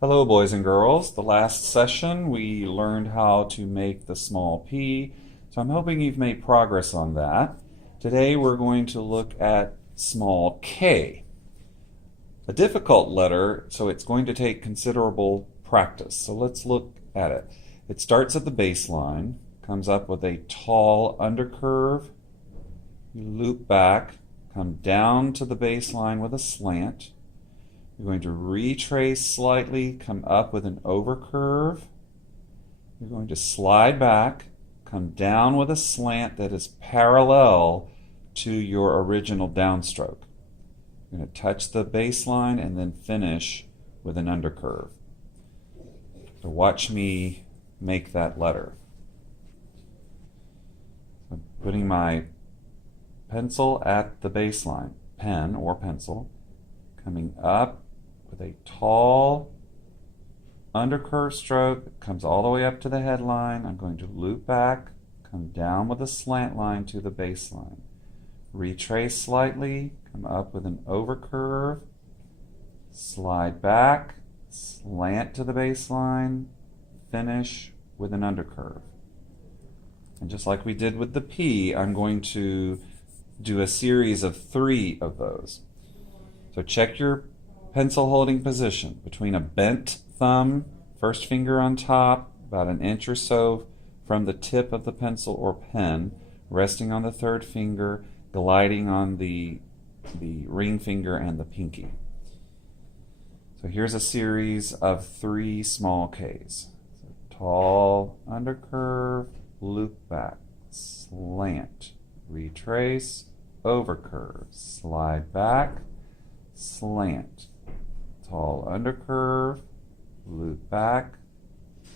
Hello, boys and girls. The last session we learned how to make the small p, so I'm hoping you've made progress on that. Today we're going to look at small k, a difficult letter, so it's going to take considerable practice. So let's look at it. It starts at the baseline, comes up with a tall undercurve, you loop back, come down to the baseline with a slant. You're going to retrace slightly, come up with an overcurve. You're going to slide back, come down with a slant that is parallel to your original downstroke. You're going to touch the baseline and then finish with an undercurve. So watch me make that letter. I'm putting my pencil at the baseline, pen or pencil, coming up with a tall undercurve stroke that comes all the way up to the headline. I'm going to loop back, come down with a slant line to the baseline. Retrace slightly, come up with an overcurve, slide back, slant to the baseline, finish with an undercurve. And just like we did with the P, I'm going to do a series of 3 of those. So check your pencil holding position between a bent thumb, first finger on top, about an inch or so from the tip of the pencil or pen, resting on the third finger, gliding on the ring finger and the pinky. So here's a series of 3 small Ks. So tall undercurve, loop back, slant, retrace, overcurve, slide back, slant, tall undercurve, loop back,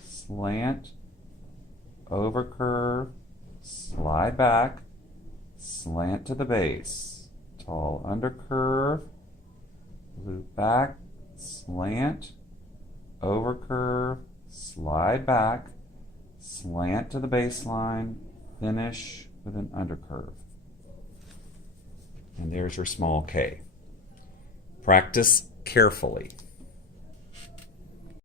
slant, overcurve, slide back, slant to the base, tall undercurve, loop back, slant, overcurve, slide back, slant to the baseline, finish with an undercurve. And there's your small k. Practice carefully.